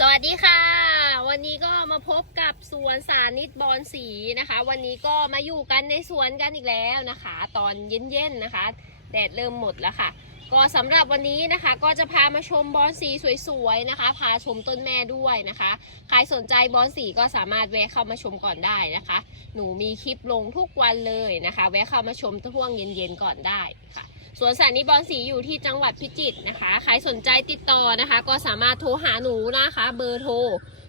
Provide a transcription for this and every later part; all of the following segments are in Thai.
สวัสดีค่ะ วันนี้ก็มาพบกับสวนสานิตบอนสีนะคะ วันนี้ก็มาอยู่กันในสวนกันอีกแล้วนะคะ ตอนเย็นๆนะคะ แดดเริ่มหมดแล้วค่ะ ก็สำหรับวันนี้นะคะ ก็จะพามาชมบอนสีสวยๆนะคะ พาชมต้นแม่ด้วยนะคะ ใครสนใจบอนสีก็สามารถแวะเข้ามาชมก่อนได้นะคะ หนูมีคลิปลงทุกวันเลยนะคะ แวะเข้ามาชมช่วงเย็นๆก่อนได้ค่ะ สวนสันนิบอนสีอยู่ที่จังหวัดพิจิตรนะคะ ใครสนใจติดต่อนะคะ ก็สามารถโทรหาหนูนะคะ เบอร์โทร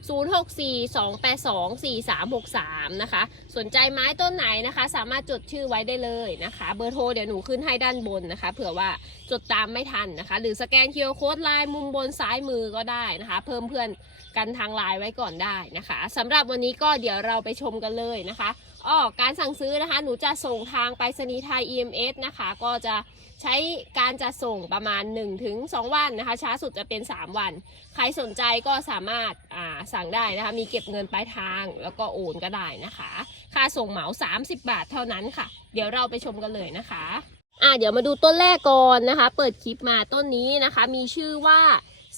0642824363 นะคะ สนใจไม้ต้นไหนนะคะ สามารถจดชื่อไว้ได้เลยนะคะ เบอร์โทรเดี๋ยวหนูขึ้นให้ด้านบนนะคะ เผื่อว่าจดตามไม่ทันนะคะ หรือสแกนเคิวโค้ดไลน์มุมบนซ้ายมือก็ได้นะคะ เพิ่มเพื่อนกันทางไลน์ไว้ก่อนได้นะคะสำหรับวันนี้ก็เดี๋ยวเราไปชมกันเลยนะคะ อ้อการสั่งซื้อนะคะ หนูจะส่งทางไปรษณีย์ไทย EMS นะคะ ก็จะใช้การจัดส่งประมาณ 1-2 วันนะคะ ช้าสุดจะเป็น 3 วัน ใครสนใจก็สามารถาสั่งได้นะคะ มีเก็บเงินปลายทางแล้วก็โอนก็ได้นะคะ ค่าส่งเหมา 30 บาทเท่านั้นค่ะ เดี๋ยวเราไปชมกันเลยนะคะอ่าเดี๋ยวมาดูต้นแรกก่อนนะคะ เปิดคลิปมาต้นนี้นะคะ มีชื่อว่า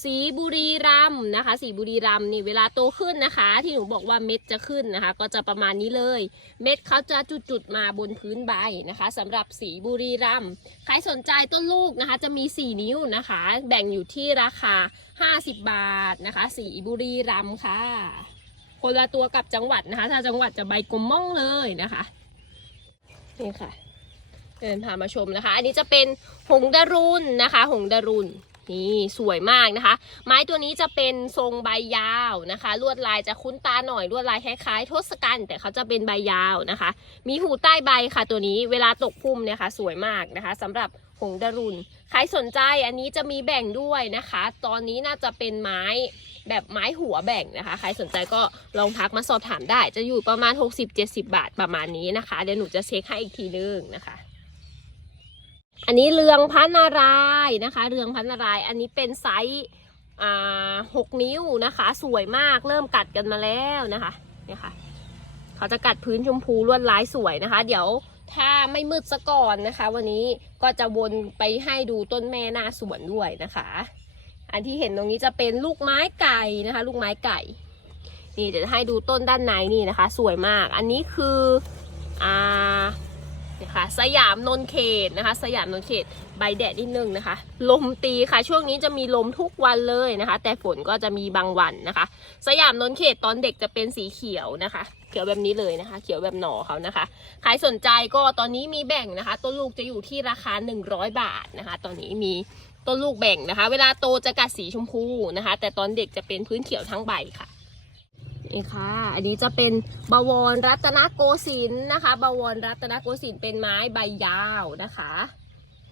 สีบุรีรัมนะคะ สีบุรีรัมนี่เวลาโตขึ้นนะคะ ที่หนูบอกว่าเม็ดจะขึ้นนะคะ ก็จะประมาณนี้เลย เม็ดเขาจะจุดๆมาบนพื้นใบนะคะสำหรับสีบุรีรัมใครสนใจต้นลูกนะคะ จะมี 4 นิ้วนะคะ แบ่งอยู่ที่ราคา 50 บาทนะคะ สีบุรีรัมค่ะ คนละตัวกับจังหวัดนะคะ ถ้าจังหวัดจะใบกลมม่องเลยนะคะนี่ค่ะเดินพามาชมนะคะ อันนี้จะเป็นหงดารุนนะคะ หงดารุน นี่สวยมากนะคะ ไม้ตัวนี้จะเป็นทรงใบยาวนะคะ ลวดลายจะคุ้นตาหน่อยลวดลายคล้ายๆทศกัณฐ์แต่เขาจะเป็นใบยาวนะคะ มีหูใต้ใบค่ะตัวนี้เวลาตกพุ่มเนี่ยค่ะสวยมากนะคะสำหรับหงดารุนใครสนใจอันนี้จะมีแบ่งด้วยนะคะ ตอนนี้น่าจะเป็นไม้แบบไม้หัวแบ่งนะคะ ใครสนใจก็ลองทักมาสอบถามได้ จะอยู่ประมาณ 60-70 บาทประมาณนี้นะคะ เดี๋ยวหนูจะเช็คให้อีกทีนึงนะคะ อันนี้เรืองพันนารายนะคะ เรืองพันนารายอันนี้เป็นไซส์หกนิ้วนะคะ สวยมากเริ่มกัดกันมาแล้วนะคะเนี่ยค่ะเขาจะกัดพื้นชมพูลวดลายสวยนะคะ เดี๋ยวถ้าไม่มืดซะก่อนนะคะ วันนี้ก็จะวนไปให้ดูต้นแม่หน้าสวนด้วยนะคะ อันที่เห็นตรงนี้จะเป็นลูกไม้ไก่นะคะ ลูกไม้ไก่ นี่เดี๋ยวจะให้ดูต้นด้านในนี่นะคะ สวยมาก อันนี้คืออ่า นี่ยค่ะสยามนนเขตนะคะ สยามนนเขตใบแดดนิดนึงนะคะ ลมตีค่ะช่วงนี้จะมีลมทุกวันเลยนะคะ แต่ฝนก็จะมีบางวันนะคะ สยามนนเขตตอนเด็กจะเป็นสีเขียวนะคะ เขียวแบบนี้เลยนะคะ เขียวแบบหน่อเขานะคะใครสนใจก็ตอนนี้มีแบ่งนะคะต้นลูกจะอยู่ที่ราคา 100 บาทนะคะ ตอนนี้มีต้นลูกแบ่งนะคะ เวลาโตจะกัดสีชมพูนะคะ แต่ตอนเด็กจะเป็นพื้นเขียวทั้งใบค่ะ นี่ค่ะ อันนี้จะเป็นบวรรัตนโกสินทร์นะคะบวรรัตนโกสินทร์เป็นไม้ใบยาวนะคะ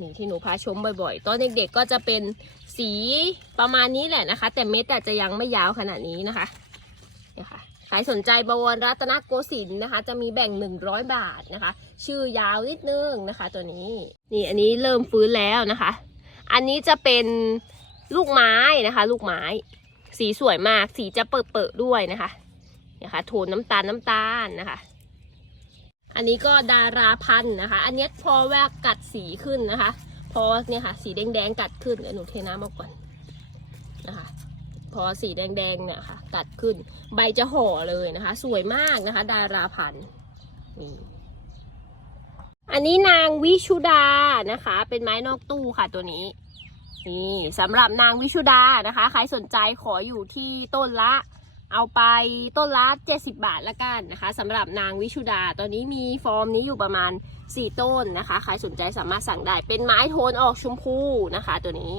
นี่ที่หนูพาชมบ่อยๆ ตอนเด็กๆก็จะเป็นสีประมาณนี้แหละนะคะ แต่เม็ดอาจจะยังไม่ยาวขนาดนี้นะคะนี่ค่ะใครสนใจบวรรัตนโกสินทร์นะคะ จะมีแบ่ง 100 บาทนะคะ ชื่อยาวนิดนึงนะคะ ตัวนี้นี่อันนี้เริ่มฟื้นแล้วนะคะ อันนี้จะเป็นลูกไม้นะคะ ลูกไม้ สีสวยมากสีจะเปิดๆด้วยนะคะ นี่ยค่ะโทนน้ำตาลน้ำตาลนะคะ อันนี้ก็ดาราพันธ์นะคะ อันนี้พอแวกกัดสีขึ้นนะคะ พอเนี่ยค่ะ สีแดงๆกัดขึ้นเดี๋ยวหนูเทน้ำออกก่อนนะคะ พอสีแดงๆเนี่ยค่ะ กัดขึ้น ใบจะห่อเลยนะคะ สวยมากนะคะ ดาราพันธ์นี่อันนี้นางวิชุดานะคะ เป็นไม้นอกตู้ค่ะตัวนี้นี่สำหรับนางวิชุดานะคะ ใครสนใจขออยู่ที่ต้นละ เอาไปต้นละ70 บาทละกันนะคะสำหรับนางวิชุดา ตอนนี้มีฟอร์มนี้อยู่ประมาณ 4 ต้นนะคะ ใครสนใจสามารถสั่งได้ เป็นไม้โทนออกชมพูนะคะ ตัวนี้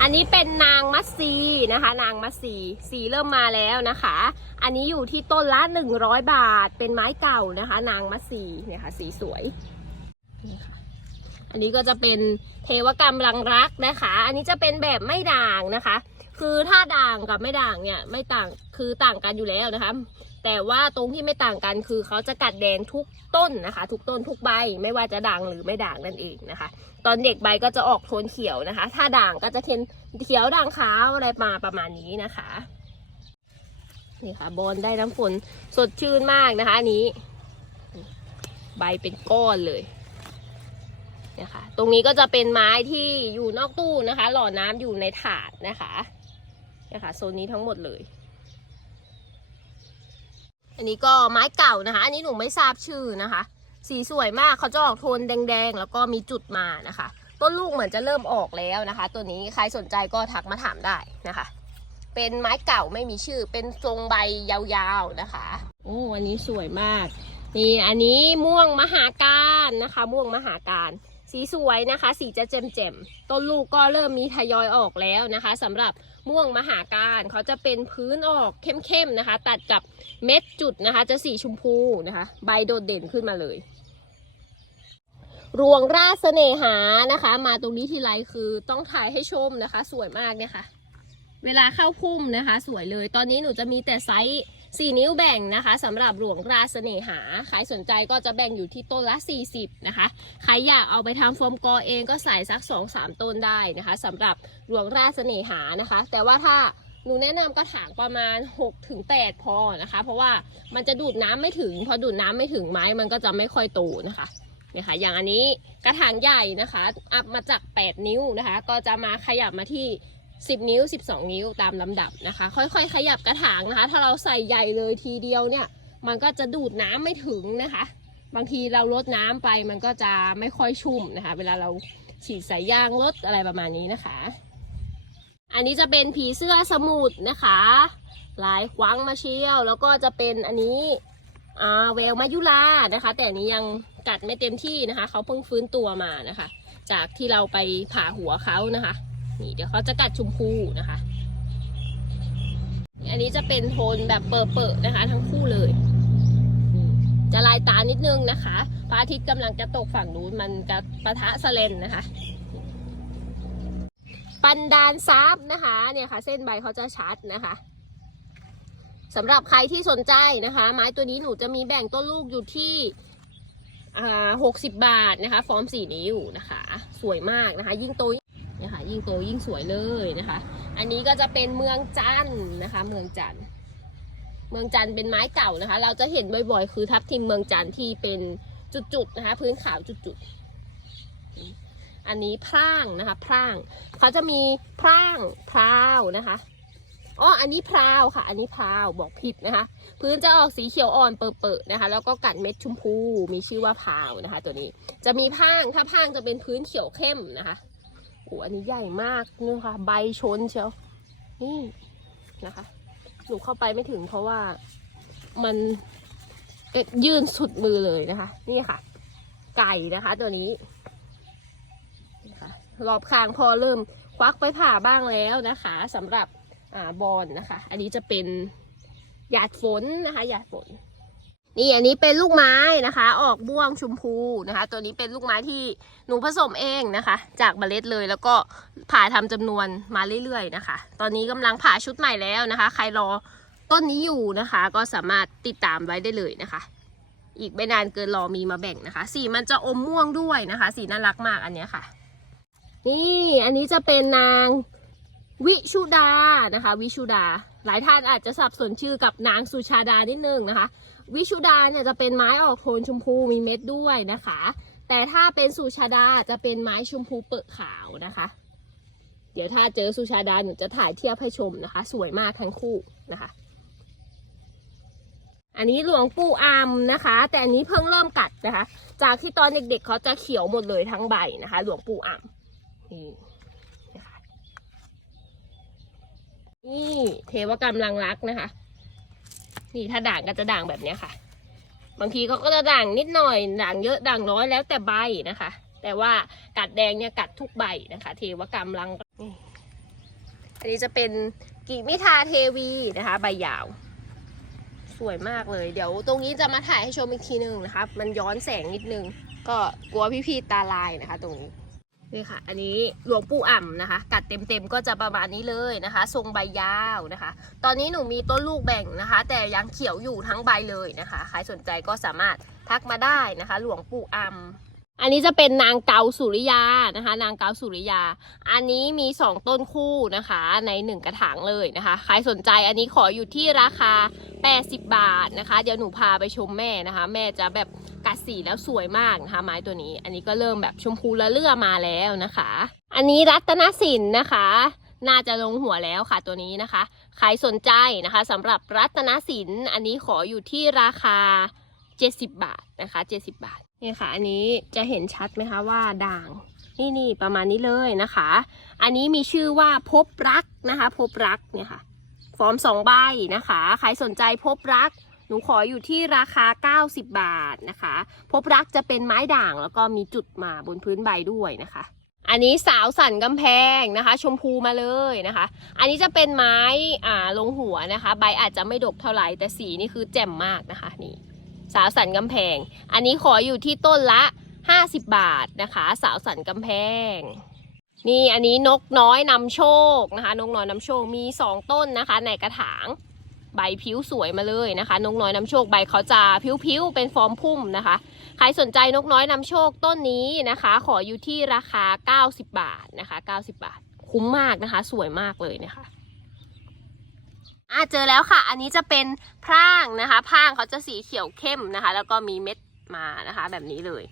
อันนี้เป็นนางมัสซีนะคะ นางมัสซีสีเริ่มมาแล้วนะคะ อันนี้อยู่ที่ต้นละ 100 บาท เป็นไม้เก่านะคะ นางมัสซีเนี่ยค่ะ สีสวยนี่ค่ะอันนี้ก็จะเป็นเทวกรรมรังรักนะคะ อันนี้จะเป็นแบบไม่ด่างนะคะ คือถ้าด่างกับไม่ด่างเนี่ยไม่ต่างคือต่างกันอยู่แล้วนะคะ แต่ว่าตรงที่ไม่ต่างกันคือเขาจะกัดแดงทุกต้นนะคะ ทุกต้นทุกใบไม่ว่าจะด่างหรือไม่ด่างนั่นเองนะคะ ตอนเด็กใบก็จะออกโทนเขียวนะคะ ถ้าด่างก็จะเทียนเขียวด่างขาวอะไรมาประมาณนี้นะคะนี่ค่ะบอลได้น้ำฝนสดชื่นมากนะคะอันนี้ ใบเป็นก้อนเลยนี่ยค่ะตรงนี้ก็จะเป็นไม้ที่อยู่นอกตู้นะคะ หล่อน้ำอยู่ในถาดนะคะ นี่ยค่ะโซนนี้ทั้งหมดเลย อันนี้ก็ไม้เก่านะคะ อันนี้หนูไม่ทราบชื่อนะคะ สีสวยมากเขาจะออกโทนแดงๆ แล้วก็มีจุดมานะคะ ต้นลูกเหมือนจะเริ่มออกแล้วนะคะ ตัวนี้ใครสนใจก็ทักมาถามได้นะคะ เป็นไม้เก่าไม่มีชื่อ เป็นทรงใบยาวๆนะคะ โอ้อันนี้สวยมากนี่อันนี้ม่วงมหาการนะคะ ม่วงมหาการ สีสวยนะคะ สีจะเจ่มต้นลูกก็เริ่มมีทยอยออกแล้วนะคะสำหรับม่วงมหาการเขาจะเป็นพื้นออกเข้มๆนะคะ ตัดกับเม็ดจุดนะคะ จะสีชมพูนะคะ ใบโดดเด่นขึ้นมาเลย รวงราชเสน่หานะคะ มาตรงนี้ทีไรคือต้องถ่ายให้ชมนะคะ สวยมากเนี่ยค่ะ เวลาเข้าพุ่มนะคะ สวยเลย ตอนนี้หนูจะมีแต่ไซส์ 4 นิ้วแบ่งนะคะสำหรับหลวงราเสน่หาใครสนใจก็จะแบ่งอยู่ที่ต้นละ 40 นะคะ ใครอยากเอาไปทำโฟมกอเองก็ใส่สัก 2-3 ต้นได้นะคะสำหรับหลวงราเสน่หานะคะ แต่ว่าถ้าหนูแนะนำกระถางประมาณ6ถึง8พอนะคะ เพราะว่ามันจะดูดน้ำไม่ถึง พอดูดน้ำไม่ถึงไม้มันก็จะไม่ค่อยโตนะคะเนี่ยค่ะอย่างอันนี้กระถางใหญ่นะคะ อัพมาจาก 8 นิ้วนะคะ ก็จะมาขยับมาที่ 10 นิ้ว 12 นิ้วตามลำดับนะคะ ค่อยๆ ขยับกระถางนะคะ ถ้าเราใส่ใหญ่เลยทีเดียวเนี่ย มันก็จะดูดน้ำไม่ถึงนะคะ บางทีเราลดน้ำไปมันก็จะไม่ค่อยชุ่มนะคะ เวลาเราฉีดสายยางลดอะไรประมาณนี้นะคะ อันนี้จะเป็นผีเสื้อสมุทนะคะ ลายควังมาเชียว แล้วก็จะเป็นอันนี้อ่าแววมายุลานะคะ แต่อันนี้ยังกัดไม่เต็มที่นะคะ เขาเพิ่งฟื้นตัวมานะคะ จากที่เราไปผ่าหัวเขานะคะ นี่เดี๋ยวเขาจะกัดชมพูนะคะ อันนี้จะเป็นโทนแบบเปิดๆนะคะ ทั้งคู่เลย จะลายตานิดนึงนะคะพระอาทิตย์กำลังจะตกฝั่งนู้นมันจะปะทะสเลนนะคะ ปันดานซับนะคะเนี่ยค่ะ เส้นใบเขาจะชัดนะคะสำหรับใครที่สนใจนะคะ ไม้ตัวนี้หนูจะมีแบ่งต้นลูกอยู่ที่หกสิบบาทนะคะ ฟอร์มสี่นิ้วนะคะ สวยมากนะคะ ยิ่งโต เนี่ยค่ะยิ่งโตยิ่งสวยเลยนะคะ อันนี้ก็จะเป็นเมืองจันทน์นะคะ เมืองจันทน์เมืองจันทน์เป็นไม้เก่านะคะ เราจะเห็นบ่อยๆ คือทับทิมเมืองจันทน์ที่เป็นจุดๆนะคะ พื้นขาวจุดๆ อันนี้พร่างนะคะพร่างเขาจะมีพร่างพราวนะคะอ๋ออันนี้พราวค่ะ อันนี้พราวบอกผิดนะคะ พื้นจะออกสีเขียวอ่อนเปิดๆนะคะ แล้วก็กัดเม็ดชมพูมีชื่อว่าพราวนะคะ ตัวนี้จะมีพร่างถ้าพร่างจะเป็นพื้นเขียวเข้มนะคะ โอ้อันนี้ใหญ่มากนี่ค่ะ ใบชนเชียว นี่นะคะ หนูเข้าไปไม่ถึงเพราะว่ามันยื่นสุดมือเลยนะคะ นี่ค่ะ ไก่นะคะ ตัวนี้รอบคางพอเริ่มควักไปผ่าบ้างแล้วนะคะสำหรับอบอลนะคะ อันนี้จะเป็นหยาดฝนนะคะหยาดฝน นี่อันนี้เป็นลูกไม้นะคะ ออกม่วงชมพูนะคะ ตัวนี้เป็นลูกไม้ที่หนูผสมเองนะคะ จากเมล็ดเลยแล้วก็ผ่าทำจำนวนมาเรื่อยๆนะคะ ตอนนี้กำลังผ่าชุดใหม่แล้วนะคะ ใครรอต้นนี้อยู่นะคะ ก็สามารถติดตามไว้ได้เลยนะคะ อีกไม่นานเกินรอมีมาแบ่งนะคะ สีมันจะอมม่วงด้วยนะคะ สีน่ารักมากอันเนี้ยค่ะ นี่อันนี้จะเป็นนางวิชุดานะคะ วิชุดา หลายท่านอาจจะสับสนชื่อกับนางสุชาดานิดนึงนะคะ วิชุดาเนี่ยจะเป็นไม้ออกโทนชมพูมีเม็ดด้วยนะคะ แต่ถ้าเป็นสุชาดาจะเป็นไม้ชมพูเปลือกขาวนะคะ เดี๋ยวถ้าเจอสุชาดาหนูจะถ่ายเทียบให้ชมนะคะ สวยมากทั้งคู่นะคะ อันนี้หลวงปู่อามนะคะ แต่อันนี้เพิ่งเริ่มกัดนะคะ จากที่ตอนเด็กๆเขาจะเขียวหมดเลยทั้งใบนะคะ หลวงปู่อามนี่นะคะนี่เทวกรรมลังรักนะคะ นี่ถ้าด่างก็จะด่างแบบนี้ค่ะ บางทีเขาก็จะด่างนิดหน่อย ด่างเยอะด่างน้อยแล้วแต่ใบนะคะ แต่ว่ากัดแดงเนี่ยกัดทุกใบนะคะ เทวกรรมลังอันนี้จะเป็นกิมิทาเทวีนะคะ ใบยาว สวยมากเลย เดี๋ยวตรงนี้จะมาถ่ายให้ชมอีกทีหนึ่งนะคะ มันย้อนแสงนิดนึง ก็กลัวพี่ๆตาลายนะคะ ตรงนี้ นี่ค่ะ อันนี้หลวงปู่อ่ำนะคะ กัดเต็มๆก็จะประมาณนี้เลยนะคะ ทรงใบยาวนะคะ ตอนนี้หนูมีต้นลูกแบ่งนะคะ แต่ยังเขียวอยู่ทั้งใบเลยนะคะ ใครสนใจก็สามารถทักมาได้นะคะ หลวงปู่อ่ำ อันนี้จะเป็นนางเกาสุริยานะคะ นางเกาสุริยา อันนี้มีสองต้นคู่นะคะ ในหนึ่งกระถางเลยนะคะใครสนใจอันนี้ขออยู่ที่ราคา 80 บาทนะคะ เดี๋ยวหนูพาไปชมแม่นะคะ แม่จะแบบกัดสีแล้วสวยมากนะคะ ไม้ตัวนี้ อันนี้ก็เริ่มแบบชมพูละเลื่อมาแล้วนะคะ อันนี้รัตนสินนะคะ น่าจะลงหัวแล้วค่ะตัวนี้นะคะใครสนใจนะคะสำหรับรัตนสินอันนี้ขออยู่ที่ราคา 70 บาทนะคะ 70 บาท นี่ค่ะ อันนี้จะเห็นชัดไหมคะว่าด่าง นี่นี่ประมาณนี้เลยนะคะ อันนี้มีชื่อว่าพบรักนะคะ พบรักเนี่ยค่ะ ฟอร์มสองใบนะคะ ใครสนใจพบรักหนูขออยู่ที่ราคา 90 บาทนะคะ พบรักจะเป็นไม้ด่างแล้วก็มีจุดมาบนพื้นใบด้วยนะคะ อันนี้สาวสันกำแพงนะคะ ชมพูมาเลยนะคะ อันนี้จะเป็นไม้อ่าลงหัวนะคะ ใบอาจจะไม่ดกเท่าไหร่แต่สีนี่คือแจ่มมากนะคะนี่ สาวสันกำแพง อันนี้ขออยู่ที่ต้นละ 50 บาทนะคะ สาวสันกำแพง นี่อันนี้นกน้อยนำโชคนะคะ นกน้อยนำโชคมี 2 ต้นนะคะ ในกระถางใบผิวสวยมาเลยนะคะ นกน้อยนำโชคใบเขาจะผิวๆเป็นฟอร์มพุ่มนะคะ ใครสนใจนกน้อยนำโชคต้นนี้นะคะ ขออยู่ที่ราคา 90 บาทนะคะ 90 บาท คุ้มมากนะคะ สวยมากเลยนะคะ อะเจอแล้วค่ะ อันนี้จะเป็นพร่างนะคะพร่างเขาจะสีเขียวเข้มนะคะ แล้วก็มีเม็ดมานะคะ แบบนี้เลย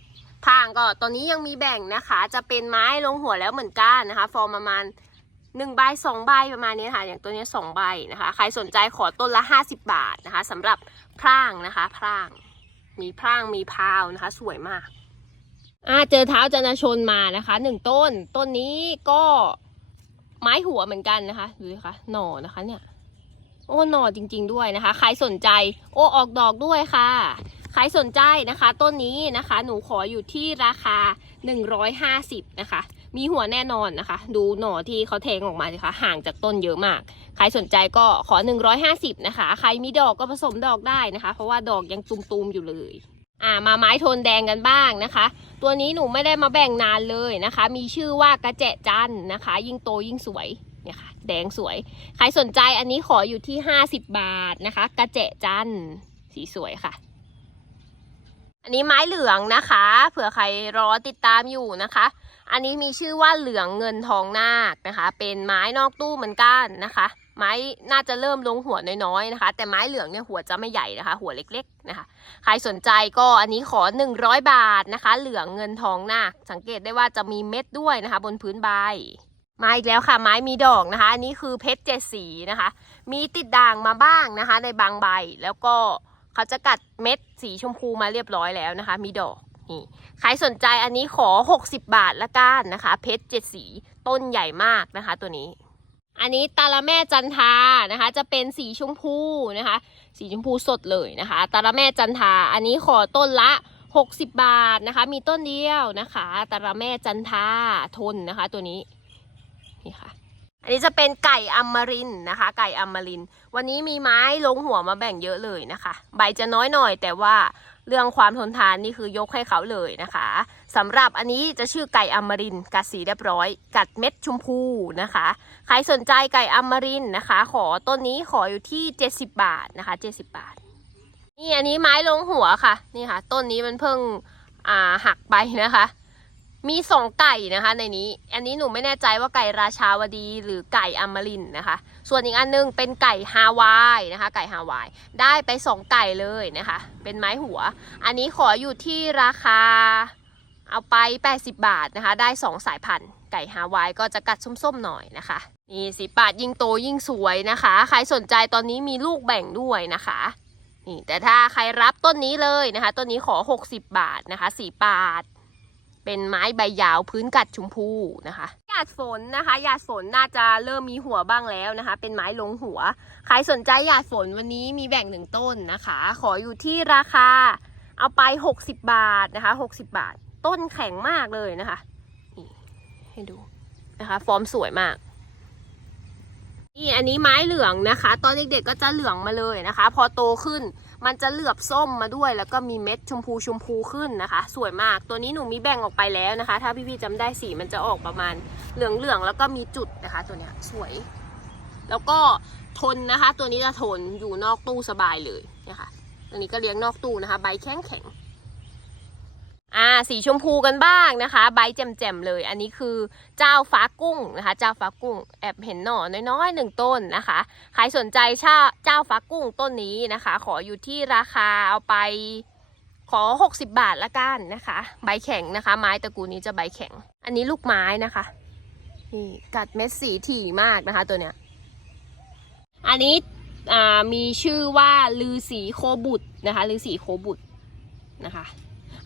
พร่างก็ตอนนี้ยังมีแบ่งนะคะ จะเป็นไม้ลงหัวแล้วเหมือนกันนะคะ ฟอร์มประมาณหนึ่งใบสองใบประมาณนี้ค่ะ อย่างตัวนี้สองใบนะคะ ใครสนใจขอต้นละห้าสิบบาทนะคะสำหรับพร่างนะคะพร่าง มีพร่างมีพาวนะคะ สวยมากอ่าเจอเท้าจันทชนมานะคะหนึ่งต้น ต้นนี้ก็ไม้หัวเหมือนกันนะคะดูสิคะหน่อนะคะเนี่ย อ้หน่อจริง ๆ ด้วยนะคะ ใครสนใจ โอ้ออกดอกด้วยค่ะ ใครสนใจนะคะ ต้นนี้นะคะ หนูขออยู่ที่ราคา 150 นะคะ มีหัวแน่นอนนะคะ ดูหน่อที่เขาแทงออกมาสิคะห่างจากต้นเยอะมาก ใครสนใจก็ขอ 150 นะคะ ใครมีดอกก็ผสมดอกได้นะคะ เพราะว่าดอกยังตุมๆอยู่เลยอ่ามาไม้โทนแดงกันบ้างนะคะ ตัวนี้หนูไม่ได้มาแบ่งนานเลยนะคะ มีชื่อว่ากระเจจันนะคะ ยิ่งโตยิ่งสวย เนี่ยค่ะแดงสวย ใครสนใจอันนี้ขออยู่ที่ 50 บาทนะคะ กระเจจันสีสวยค่ะ อันนี้ไม้เหลืองนะคะ เผื่อใครรอติดตามอยู่นะคะ อันนี้มีชื่อว่าเหลืองเงินทองนาคนะคะ เป็นไม้นอกตู้เหมือนกันนะคะ ไม้น่าจะเริ่มลงหัวน้อยๆนะคะ แต่ไม้เหลืองเนี่ยหัวจะไม่ใหญ่นะคะ หัวเล็กๆนะคะ ใครสนใจก็อันนี้ขอ 100 บาทนะคะ เหลืองเงินทองนาคสังเกตได้ว่าจะมีเม็ดด้วยนะคะ บนพื้นใบ มาอีกแล้วค่ะ ไม้มีดอกนะคะ อันนี้คือเพชรเจ็ดสีนะคะ มีติดด่างมาบ้างนะคะ ในบางใบแล้วก็เขาจะกัดเม็ดสีชมพูมาเรียบร้อยแล้วนะคะ มีดอกนี่ใครสนใจอันนี้ขอ 60 บาทละกันนะคะ เพชรเจ็ดสีต้นใหญ่มากนะคะ ตัวนี้ อันนี้ตาละแม่จันทานะคะ จะเป็นสีชมพูนะคะ สีชมพูสดเลยนะคะ ตาละแม่จันทา อันนี้ขอต้นละ60 บาทนะคะ มีต้นเดียวนะคะ ตาละแม่จันทาทนนะคะ ตัวนี้ นี่ค่ะ อันนี้จะเป็นไก่อัมมารินนะคะ ไก่อัมมาริน วันนี้มีไม้ลงหัวมาแบ่งเยอะเลยนะคะ ใบจะน้อยหน่อยแต่ว่าเรื่องความทนทานนี่คือยกให้เขาเลยนะคะสำหรับอันนี้จะชื่อไก่อมรินกัดสีเรียบร้อย กัดเม็ดชมพูนะคะ ใครสนใจไก่อมรินนะคะ ขอต้นนี้ขออยู่ที่ 70 บาทนะคะ 70 บาท นี่อันนี้ไม้ลงหัวค่ะ นี่ค่ะ ต้นนี้มันเพิ่งอ่าหักไปนะคะ มีสองไก่นะคะ ในนี้ อันนี้หนูไม่แน่ใจว่าไก่ราชาวดีหรือไก่อมรินนะคะ ส่วนอีกอันนึงเป็นไก่ฮาวายนะคะ ไก่ฮาวาย ได้ไปสองไก่เลยนะคะ เป็นไม้หัว อันนี้ขออยู่ที่ราคาเอาไป 80 บาทนะคะ ได้2สายพันธุ์ ไก่ฮาวายก็จะกัดส้มๆหน่อยนะคะนี่สีปาดยิ่งโตยิ่งสวยนะคะ ใครสนใจตอนนี้มีลูกแบ่งด้วยนะคะนี่แต่ถ้าใครรับต้นนี้เลยนะคะ ต้นนี้ขอ 60 บาทนะคะสีปาด เป็นไม้ใบยาวพื้นกัดชมพูนะคะหยาดฝนนะคะหยาดฝนน่าจะเริ่มมีหัวบ้างแล้วนะคะ เป็นไม้ลงหัว ใครสนใจหยาดฝนวันนี้มีแบ่งหนึ่งต้นนะคะ ขออยู่ที่ราคาเอาไป 60 บาทนะคะ 60 บาท ต้นแข็งมากเลยนะคะนี่ให้ดูนะคะ ฟอร์มสวยมากนี่อันนี้ไม้เหลืองนะคะ ตอนเด็กๆก็จะเหลืองมาเลยนะคะ พอโตขึ้น มันจะเหลือบส้มมาด้วย แล้วก็มีเม็ดชมพูชมพูขึ้นนะคะ สวยมากตัวนี้หนูมีแบ่งออกไปแล้วนะคะ ถ้าพี่ๆจำได้สีมันจะออกประมาณเหลืองๆแล้วก็มีจุดนะคะ ตัวเนี้ยสวย แล้วก็ทนนะคะ ตัวนี้จะทนอยู่นอกตู้สบายเลยนะคะตัวนี้ก็เลี้ยงนอกตู้นะคะ ใบแข็งแข็ง อ่าสีชมพูกันบ้างนะคะใบแจ่มๆเลย อันนี้คือเจ้าฟ้ากุ้งนะคะ เจ้าฟ้ากุ้งแอบเห็นหน่อน้อยๆหนึ่งต้นนะคะใครสนใจชาเจ้าฟ้ากุ้งต้นนี้นะคะ ขออยู่ที่ราคาเอาไปขอ 60 บาทละกันนะคะ ใบแข็งนะคะ ไม้ตระกูลนี้จะใบแข็ง อันนี้ลูกไม้นะคะนี่กัดเม็ดสีถี่มากนะคะตัวเนี้ยอันนี้อ่ามีชื่อว่าลือสีโคบุตรนะคะลือสีโคบุตรนะคะ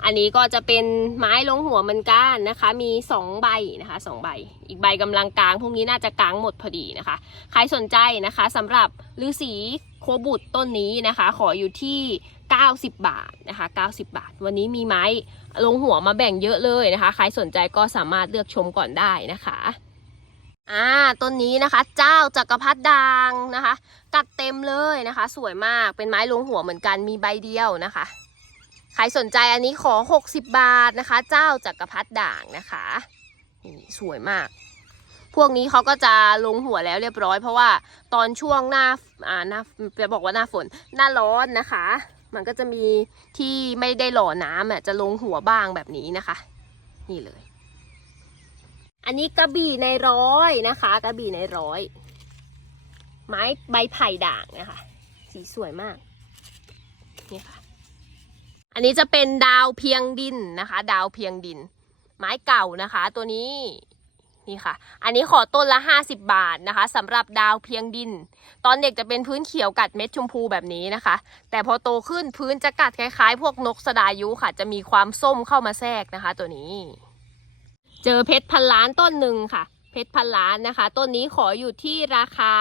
อันนี้ก็จะเป็นไม้ลงหัวเหมือนกันนะคะ มีสองใบนะคะสองใบ อีกใบกำลังกลางพวกนี้น่าจะกลางหมดพอดีนะคะ ใครสนใจนะคะสำหรับลือสีโคบุตรต้นนี้นะคะ ขออยู่ที่ 90 บาทนะคะ90 บาท วันนี้มีไม้ลงหัวมาแบ่งเยอะเลยนะคะ ใครสนใจก็สามารถเลือกชมก่อนได้นะคะอ่าต้นนี้นะคะเจ้าจักรพรรดิด่างนะคะ กัดเต็มเลยนะคะ สวยมากเป็นไม้ลงหัวเหมือนกันมีใบเดียวนะคะ ใครสนใจอันนี้ขอ 60 บาทนะคะ เจ้าจักรพรรดิด่างนะคะนี่สวยมาก พวกนี้เขาก็จะลงหัวแล้วเรียบร้อย เพราะว่าตอนช่วงหน้าอ่าหน้าจะบอกว่าหน้าฝนหน้าร้อนนะคะ มันก็จะมีที่ไม่ได้หล่อน้ำอะจะลงหัวบ้างแบบนี้นะคะ นี่เลย อันนี้กระบี่ในร้อยนะคะกระบี่ในร้อย ไม้ใบไผ่ด่างนะคะ สีสวยมากนี่ค่ะ อันนี้จะเป็นดาวเพียงดินนะคะ ดาวเพียงดิน ไม้เก่านะคะ ตัวนี้นี่ค่ะ อันนี้ขอต้นละ 50 บาทนะคะสำหรับดาวเพียงดิน ตอนเด็กจะเป็นพื้นเขียวกัดเม็ดชมพูแบบนี้นะคะ แต่พอโตขึ้นพื้นจะกัดคล้ายๆ พวกนกสดายุค่ะ จะมีความส้มเข้ามาแทรกนะคะ ตัวนี้ เจอเพชรพันล้านต้นหนึ่งค่ะ เพชรพันล้านนะคะ ต้นนี้ขออยู่ที่ราคา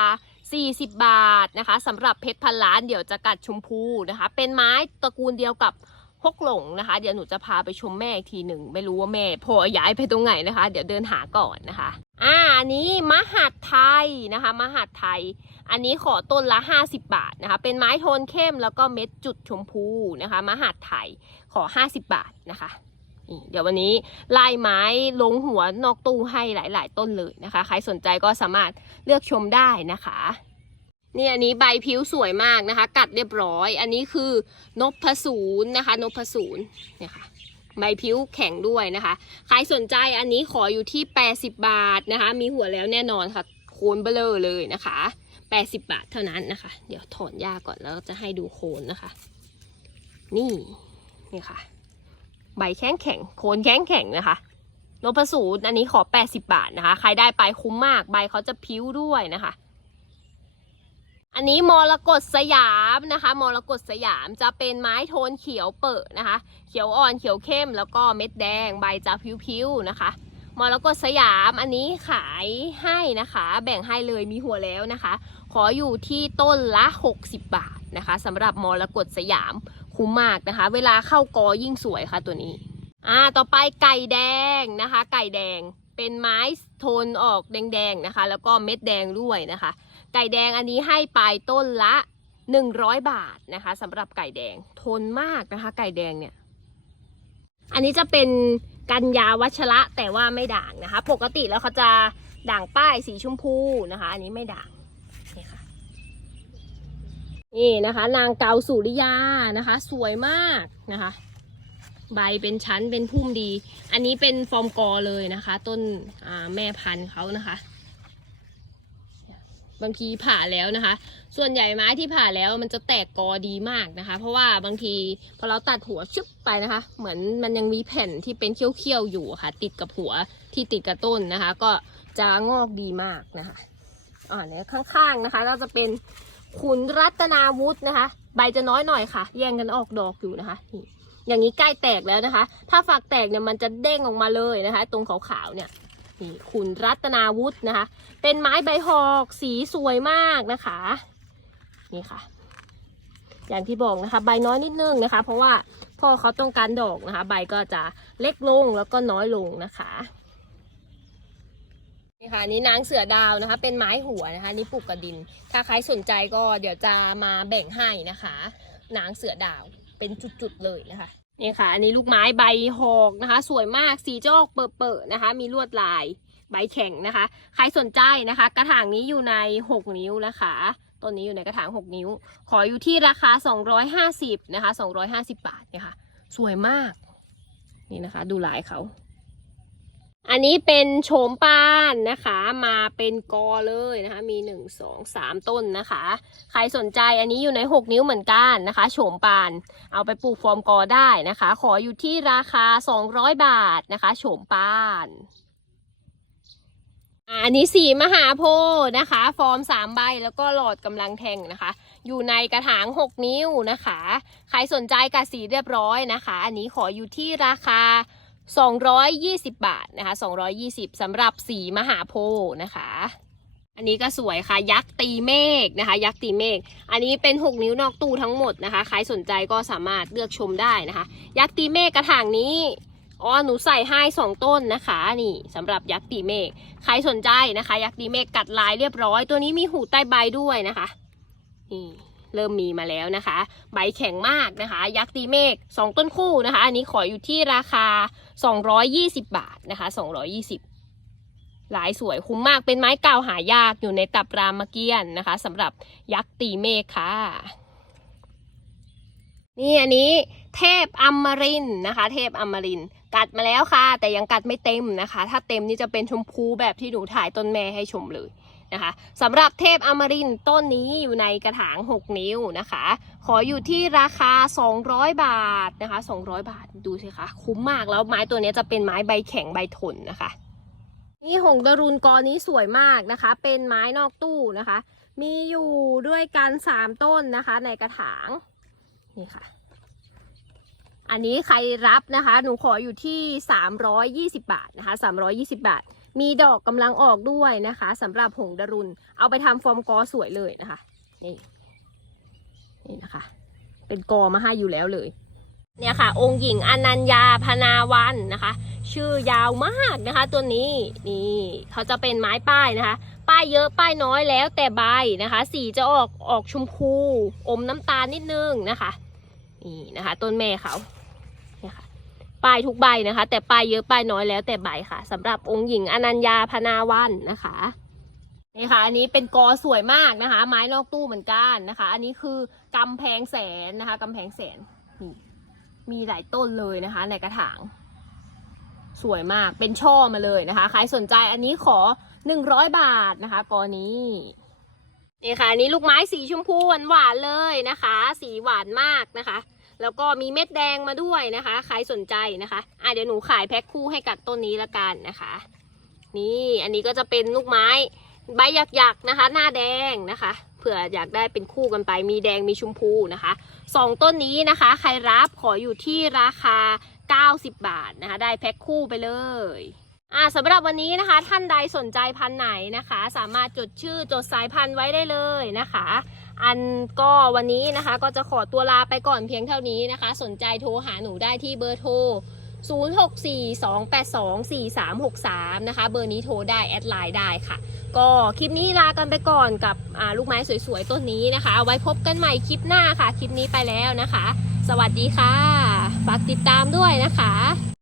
40 บาทนะคะสำหรับเพชรพันล้านเดี๋ยวจะกัดชมพูนะคะ เป็นไม้ตระกูลเดียวกับ ฮกหลงนะคะ เดี๋ยวหนูจะพาไปชมแม่อีกทีหนึ่ง ไม่รู้ว่าแม่พอย้ายไปตรงไหนนะคะ เดี๋ยวเดินหาก่อนนะคะ อ่านี้มหัดไทยนะคะ มหัดไทย อันนี้ขอต้นละ 50 บาทนะคะ เป็นไม้โทนเข้มแล้วก็เม็ดจุดชมพูนะคะ มหัดไทยขอ 50 บาทนะคะเดี๋ยววันนี้ไล่ไม้ลงหัวนอกตู้ให้หลาย ๆ ต้นเลยนะคะ ใครสนใจก็สามารถเลือกชมได้นะคะ นี่อันนี้ใบผิวสวยมากนะคะ กัดเรียบร้อย อันนี้คือนพสูรนะคะนพสูรเนี่ยค่ะใบผิวแข็งด้วยนะคะ ใครสนใจอันนี้ขออยู่ที่ 80 บาทนะคะ มีหัวแล้วแน่นอนค่ะ โคนเบลอเลยนะคะ 80 บาทเท่านั้นนะคะ เดี๋ยวถอนหญ้าก่อนแล้วจะให้ดูโคนนะคะ นี่นี่ค่ะ ใบแข็งแข็งโคนแข็งแข็งนะคะนพสูรอันนี้ขอ 80 บาทนะคะ ใครได้ไปคุ้มมาก ใบเขาจะพิ้วด้วยนะคะ อันนี้มรกตสยามนะคะ มรกตสยามจะเป็นไม้โทนเขียวเปิดนะคะ เขียวอ่อนเขียวเข้มแล้วก็เม็ดแดงใบจะพิ้วๆนะคะ มรกตสยามอันนี้ขายให้นะคะ แบ่งให้เลยมีหัวแล้วนะคะ ขออยู่ที่ต้นละ 60 บาทนะคะสำหรับมรกตสยามคุ้มมากนะคะ เวลาเข้ากอยิ่งสวยค่ะตัวนี้ อ่าต่อไปไก่แดงนะคะ ไก่แดงเป็นไม้โทนออกแดงๆนะคะ แล้วก็เม็ดแดงด้วยนะคะ ไก่แดงอันนี้ให้ไปต้นละ 100 บาทนะคะสำหรับไก่แดงทนมากนะคะ ไก่แดงเนี่ย อันนี้จะเป็นกัญญาวัชระแต่ว่าไม่ด่างนะคะ ปกติแล้วเขาจะด่างป้ายสีชมพูนะคะ อันนี้ไม่ด่างนี่ค่ะนี่นะคะ นางเกาสุริยานะคะ สวยมากนะคะ ใบเป็นชั้นเป็นพุ่มดี อันนี้เป็นฟอร์มกอเลยนะคะ ต้นแม่พันธุ์เขานะคะ บางทีผ่าแล้วนะคะ ส่วนใหญ่ไม้ที่ผ่าแล้วมันจะแตกกอดีมากนะคะ เพราะว่าบางทีพอเราตัดหัวชึบไปนะคะ เหมือนมันยังมีแผ่นที่เป็นเขี้ยวๆอยู่ะค่ะ ติดกับหัวที่ติดกับต้นนะคะ ก็จะงอกดีมากนะคะอ่าเนี่ยข้างๆนะคะ ก็จะเป็นขุนรัตนาวุฒินะคะ ใบจะน้อยหน่อยค่ะ แย่งกันออกดอกอยู่นะคะอย่างนี้ใกล้แตกแล้วนะคะ ถ้าฝักแตกเนี่ยมันจะเด้งออกมาเลยนะคะ ตรงขาวๆเนี่ย นี่ขุนรัตนาวุฒินะคะ เป็นไม้ใบหอกสีสวยมากนะคะ นี่ค่ะ อย่างที่บอกนะคะ ใบน้อยนิดนึงนะคะ เพราะว่าพ่อเขาต้องการดอกนะคะ ใบก็จะเล็กลงแล้วก็น้อยลงนะคะนี่ค่ะนนี่นางเสือดาวนะคะ เป็นไม้หัวนะคะ นี่ปลูกกระดิน ถ้าใครสนใจก็เดี๋ยวจะมาแบ่งให้นะคะ นางเสือดาวเป็นจุดๆเลยนะคะ นี่ค่ะ อันนี้ลูกไม้ใบหอกนะคะ สวยมากสีจออกเปิดๆนะคะ มีลวดลายใบแข็งนะคะ ใครสนใจนะคะ กระถางนี้อยู่ใน 6 นิ้วนะคะต้นนี้อยู่ในกระถาง 6 นิ้ว ขออยู่ที่ราคา 250นะคะ250 บาทเนี่ยค่ะ สวยมาก นี่นะคะ ดูลายเขา อันนี้เป็นโฉมปานนะคะ มาเป็นกอเลยนะคะ มี1 2 3ต้นนะคะ ใครสนใจอันนี้อยู่ใน6นิ้วเหมือนกันนะคะโฉมปาน เอาไปปลูกฟอร์มกอได้นะคะ ขออยู่ที่ราคา200บาทนะคะโฉมปานอันนี้สีมหาโพธิ์นะคะ ฟอร์มสามใบแล้วก็หลอดกำลังแทงนะคะ อยู่ในกระถาง6นิ้วนะคะ ใครสนใจกัดสีเรียบร้อยนะคะ อันนี้ขออยู่ที่ราคา 220 บาทนะคะ 220สำหรับสีมหาโพธิ์นะคะ อันนี้ก็สวยค่ะ ยักษ์ตีเมฆนะคะ ยักษ์ตีเมฆ อันนี้เป็น 6 นิ้วนอกตู้ทั้งหมดนะคะ ใครสนใจก็สามารถเลือกชมได้นะคะ ยักษ์ตีเมฆกระถางนี้ อ๋อ หนูใส่ให้สองต้นนะคะ นี่สำหรับยักษ์ตีเมฆ ใครสนใจนะคะ ยักษ์ตีเมฆกัดลายเรียบร้อย ตัวนี้มีหูใต้ใบด้วยนะคะ นี่ เริ่มมีมาแล้วนะคะ ใบแข็งมากนะคะ ยักษ์ตีเมฆสองต้นคู่นะคะ อันนี้ขออยู่ที่ราคา 220 บาทนะคะ 220 หลายสวยคุ้มมากเป็นไม้เก่าหายากอยู่ในตับรามเกียนนะคะสำหรับยักษ์ตีเมฆค่ะนี่อันนี้เทพอมรินนะคะ เทพอมริน กัดมาแล้วค่ะ แต่ยังกัดไม่เต็มนะคะ ถ้าเต็มนี่จะเป็นชมพูแบบที่หนูถ่ายต้นแม่ให้ชมเลยนะคะสำหรับเทพอมรินต้นนี้อยู่ในกระถาง 6 นิ้วนะคะ ขออยู่ที่ราคา 200 บาทนะคะ 200 บาทดูสิคะคุ้มมากแล้วไม้ตัวนี้จะเป็นไม้ใบแข็งใบทนนะคะ นี่หงดารุนกอนี้สวยมากนะคะ เป็นไม้นอกตู้นะคะ มีอยู่ด้วยกันสามต้นนะคะในกระถางนี่ค่ะ อันนี้ใครรับนะคะ หนูขออยู่ที่ 320 บาทนะคะ 320 บาท มีดอกกำลังออกด้วยนะคะสำหรับหงดารุน เอาไปทำฟอร์มกอสวยเลยนะคะ นี่นี่นะคะ เป็นกอมาให้อยู่แล้วเลย เนี่ยค่ะ องค์หญิงอนัญญาพนาวันนะคะ ชื่อยาวมากนะคะ ตัวนี้นี่เขาจะเป็นไม้ป้ายนะคะ ป้ายเยอะป้ายน้อยแล้วแต่ใบนะคะ สีจะออกออกชมพู อมน้ำตาลนิดนึงนะคะ นี่นะคะ ต้นแม่เขา ป้ายทุกใบนะคะ แต่ป้ายเยอะป้ายน้อยแล้วแต่ใบค่ะสำหรับองค์หญิงอนัญญาพนาวันนะคะนี่ค่ะอันนี้เป็นกอสวยมากนะคะ ไม้นอกตู้เหมือนกันนะคะ อันนี้คือกำแพงแสนนะคะกำแพงแสนนี่มีหลายต้นเลยนะคะ ในกระถาง สวยมากเป็นช่อมาเลยนะคะ ใครสนใจอันนี้ขอ100บาทนะคะกอนี้นี่ค่ะอันนี้ลูกไม้สีชมพูหวานๆเลยนะคะ สีหวานมากนะคะ แล้วก็มีเม็ดแดงมาด้วยนะคะ ใครสนใจนะคะอะเดี๋ยวหนูขายแพ็คคู่ให้กับต้นนี้ละกันนะคะ นี่อันนี้ก็จะเป็นลูกไม้ใบหยักๆนะคะ หน้าแดงนะคะเผื่ออยากได้เป็นคู่กันไป มีแดงมีชมพูนะคะสองต้นนี้นะคะ ใครรับขออยู่ที่ราคา 90 บาทนะคะ ได้แพ็คคู่ไปเลยอ่าสำหรับวันนี้นะคะ ท่านใดสนใจพันธุ์ไหนนะคะ สามารถจดชื่อจดสายพันธุ์ไว้ได้เลยนะคะ อันก็วันนี้นะคะก็จะขอตัวลาไปก่อนเพียงเท่านี้นะคะ สนใจโทรหาหนูได้ที่เบอร์โทร 0642824363 นะคะ เบอร์นี้โทรได้แอดไลน์ได้ค่ะ ก็คลิปนี้ลากันไปก่อนกับลูกไม้สวยๆต้นนี้นะคะเอาไว้พบกันใหม่คลิปหน้าค่ะ คลิปนี้ไปแล้วนะคะ สวัสดีค่ะ ฝากติดตามด้วยนะคะ